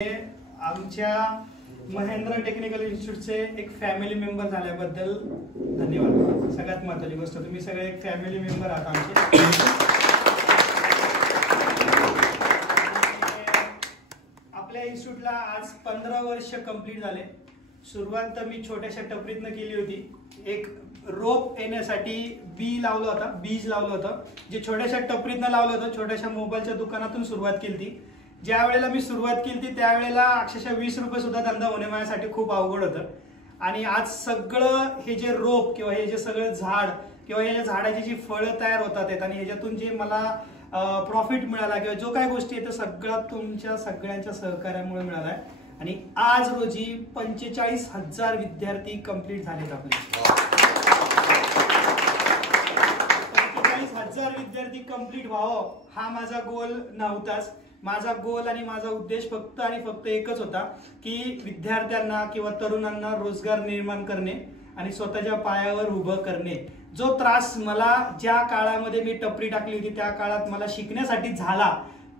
आमच्या महेंद्र टेक्निकल इन्स्टिट्यूटचे एक family member झाल्याबद्दल धन्यवाद। सगळ्यात महत्त्वाची गोष्ट, तुम्ही सगळे एक फॅमिली मेंबर आहात आमचे। आपल्या इन्स्टिट्यूटला आज 15 वर्ष कंप्लीट झाले। सुरुवात तर मी छोट्याशा टपरीतनं केली होती। एक रोप येण्यासाठी बीज लावलं होतं, जे छोट्याशा टपरीतनं लावलं होतं। छोट्याशा मोबाईलच्या दुकानातून सुरुवात केली होती। ज्या वेळेला मी सुरुवात केली ती त्यावेळेला अक्षरशः 20 रुपये सुद्धा धंदा होणे माझ्यासाठी खूप अवघड होतं। आणि आज सगळं हे जे रोप किंवा हे जे सगळं झाड किंवा या झाडाची जी फळं तयार होतात आणि ह्याच्यातून जे मला प्रॉफिट मिळाला किंवा जो काय गोष्टी आहेत सगळं तुमच्या सगळ्यांच्या सहकार्यामुळे मिळाला आहे। आणि आज रोजी 45,000 विद्यार्थी कंप्लीट झालेत आपले। 45,000 विद्यार्थी कंप्लीट व्हावं हा माझा गोल नव्हताच। माझा गोल आणि माझा उद्देश फक्त आणि फक्त एकच होता की विद्यार्थ्यांना किंवा तरुणांना रोजगार निर्माण करणे आणि स्वतःच्या पायावर उभं करणे। जो त्रास मला ज्या काळामध्ये मी टपरी टाकली होती त्या काळात मला शिकण्यासाठी झाला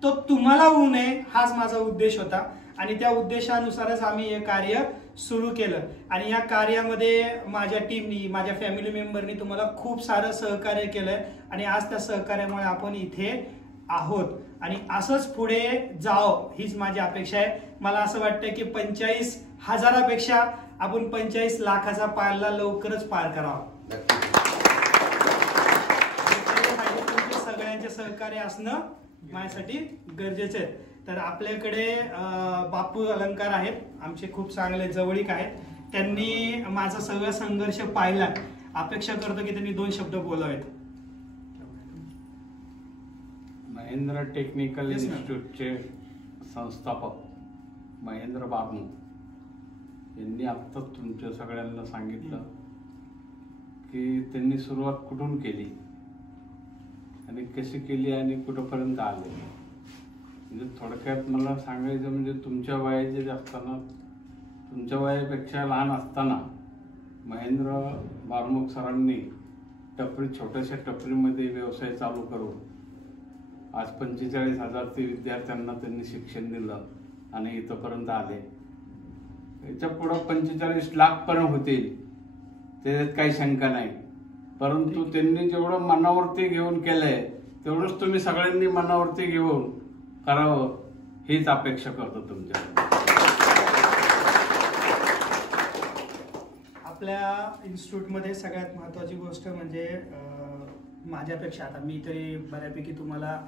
तो तुम्हाला होऊ नये हाच माझा उद्देश होता। आणि त्या उद्देशानुसारच आम्ही हे कार्य सुरू केलं। आणि या कार्यामध्ये माझ्या टीमनी, माझ्या फॅमिली मेंबरनी तुम्हाला खूप सारं सहकार्य केलंय आणि आज त्या सहकार्यामुळे आपण इथे आहोत आणि असंच पुढे जावं हीच माझी अपेक्षा आहे। मला असं वाटतं की 45,000पेक्षा आपण 45 लाखाचा पारला लवकरच पार करावा। सगळ्यांचे सहकार्य असणं माझ्यासाठी गरजेचं आहे। तर आपल्याकडे बापू अलंकार आहेत, आमचे खूप चांगले जवळीक आहेत। त्यांनी माझा सगळा संघर्ष पाहिला। अपेक्षा करतो की त्यांनी 2 शब्द बोलावेत। महेंद्र टेक्निकल इन्स्टिट्यूटचे संस्थापक महेंद्र बारमुख यांनी आत्ताच तुमच्या सगळ्यांना सांगितलं की त्यांनी सुरुवात कुठून केली आणि कशी केली आणि कुठपर्यंत आले। म्हणजे थोडक्यात मला सांगायचं म्हणजे तुमच्या वयाचे असताना, तुमच्या वयापेक्षा लहान असताना महेंद्र बारमुख सरांनी छोट्याशा टपरीमध्ये व्यवसाय चालू करून आज 45,000 विद्यार्थ्यांना त्यांनी शिक्षण दिलं आणि इथपर्यंत आले। याच्या पुढे 45 लाख पण होतील त्याच्यात काही शंका नाही, परंतु त्यांनी जेवढं मनावरती घेऊन केलंय तेवढंच तुम्ही सगळ्यांनी मनावरती घेऊन करावं हीच अपेक्षा करतो तुमच्या। आपल्या इन्स्टिट्यूटमध्ये सगळ्यात महत्त्वाची गोष्ट म्हणजे माझ्यापेक्षा आता मी तरी बऱ्यापैकी तुम्हाला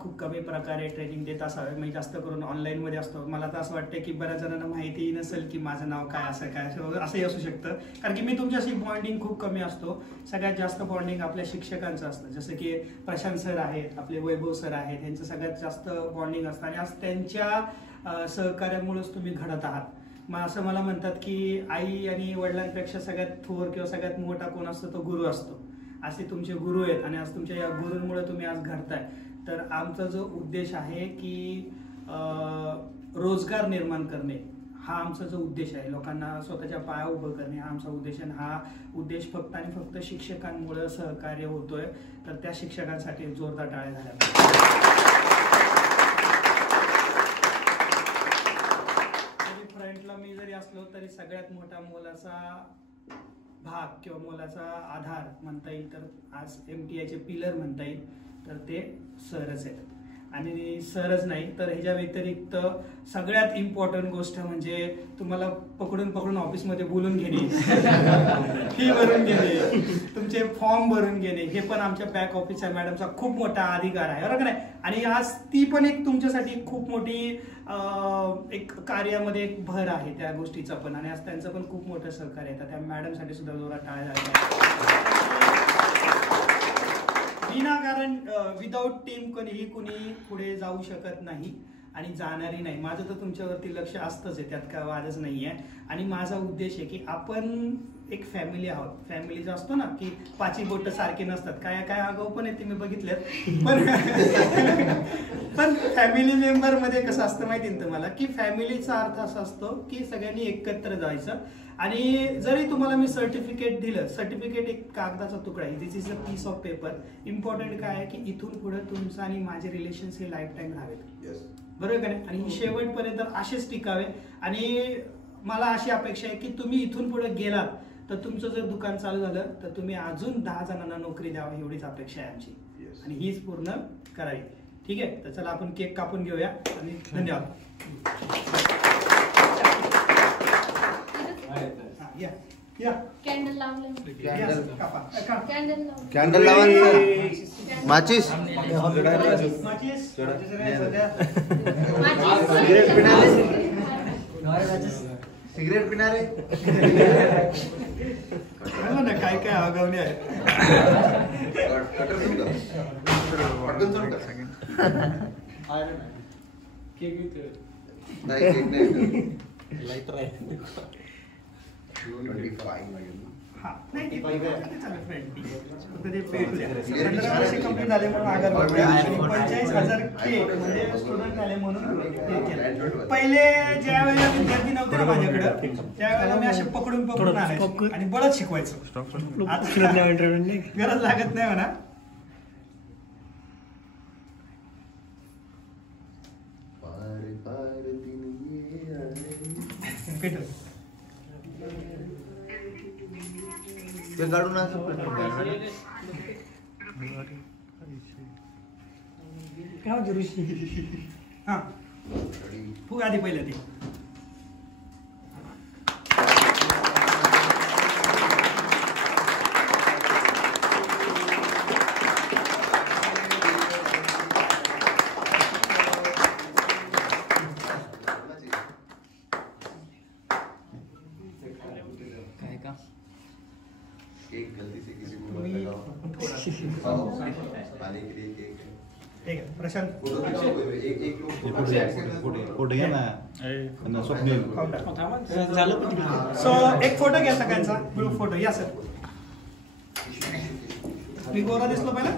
खूप कमी प्रकारे ट्रेनिंग देत असावे। मी जास्त करून ऑनलाईनमध्ये असतो। मला तर असं वाटतं की बऱ्याच जणांना माहिती नसेल की माझं नाव काय, असंही असू शकतं, कारण की मी तुमच्याशी बॉन्डिंग खूप कमी असतो। सगळ्यात जास्त बॉन्डिंग आपल्या शिक्षकांचं असतं, जसं की प्रशांत सर आहेत, आपले वैभव सर आहेत, यांचं सगळ्यात जास्त बॉन्डिंग असतं आणि आज त्यांच्या सहकार्यामुळेच तुम्ही घडत आहात। मग असं मला म्हणतात की आई आणि वडिलांपेक्षा सगळ्यात थोर किंवा सगळ्यात मोठा कोण असतो तो गुरु असतो। असे तुमचे गुरु आहेत आणि आज तुमच्या या गुरूंमुळे तुम्ही आज घडताय। तर आमचा जो उद्देश आहे की रोजगार निर्माण करणे हा आमचा जो उद्देश आहे, लोकांना स्वतःच्या पाया उभं करणे हा आमचा उद्देश आहे। हा उद्देश फक्त आणि फक्त शिक्षकांमुळे सहकार्य होतोय, तर त्या शिक्षकांसाठी जोरदार टाळ्या झाल्या पाहिजे। फ्रंटला मी जरी असलो तरी सगळ्यात मोठा मोलाचा भाग किंवा मोलाचा आधार म्हणता येईल तर आज MTIचे पिलर म्हणता येईल तर ते सरच आहेत। आणि सरच नाही तर ह्याच्या व्यतिरिक्त सगळ्यात इम्पॉर्टंट गोष्ट म्हणजे तुम्हाला पकडून ऑफिसमध्ये बोलून घेणे, फी भरून घेणे, तुमचे फॉर्म भरून घेणे, हे पण आमच्या बॅक ऑफिसच्या मॅडमचा खूप मोठा अधिकार आहे, बरोबर नाही? आणि आज ती पण एक तुमच्यासाठी खूप मोठी एक कार्यामध्ये एक भर आहे त्या गोष्टीचा पण, आणि आज त्यांचं पण खूप मोठं सहकार्य आहे। त्या मॅडमसाठी सुद्धा जोरात टाळ्या झाल्या। विनाकारण विदाऊट टीम कोणी पुढे जाऊ शकत नाही आणि जाणारही नाही। माझं तर तुमच्यावरती लक्ष असतंच आहे, त्यात काय वादच नाहीये। आणि माझा उद्देश आहे की आपण एक फॅमिली आहोत। फॅमिलीचा असतो ना की 5 बोट सारखे नसतात, काय काय आगाऊ पण आहेत ते मी बघितलेत, पण फॅमिली मेंबर मध्ये कसं असतं माहिती ना तुम्हाला की फॅमिलीचा अर्थ असा असतो की सगळ्यांनी एकत्र जायचं। आणि जरी तुम्हाला मी सर्टिफिकेट दिलं, सर्टिफिकेट एक कागदाचा तुकडा आहे, this is a piece of paper. Important काय आहे की इथून पुढे तुमचं आणि माझे रिलेशन्स हे लाईफ टाईम राहावेत। बरोबर का नाही? आणि ही शेवटपर्यंत असेच टिकावे. आणि मला अशी अपेक्षा आहे की तुम्ही इथून पुढे गेलात तर तुमचं जर दुकान चालू झालं तर तुम्ही अजून 10 जणांना नोकरी द्यावी एवढीच अपेक्षा आहे आमची. आणि हीच पूर्ण करावी. ठीक आहे, तर चला आपण केक कापून घेऊया आणि धन्यवाद. या या कॅन्डल लावलं. कॅन्डल लावा माचीस सिगरेट पिणारे ना काय काय आगावणे आहे. हा नाही ते चालेल फ्रेंड. फक्त ते भेटूया. 15 वर्ष कंप्लीट झाले म्हणून आगार वाटले. 45,000 केक म्हणजे स्टुडंट आले म्हणून हे केलं. पहिले ज्या वेळेला विद्यार्थी नव्हते ना माझ्याकडे त्यावेळेला मी असे पकडून पकडून आणायचो आणि बळच शिकवायचो. गरज लागत नाही म्हणा. भेटू ते काढून काय होतं ऋषी. हा फुग आधी पहिलं ते. एक गलती से किसी को मत लगाओ पानी के लिए केक ठीक आहे प्रशांत एक लोग फोटो घ्या ना स्वप्नील सो एक फोटो घ्या सगळ्यांचा ग्रुप फोटो. या सर मी गोरा दिसलो पहिला.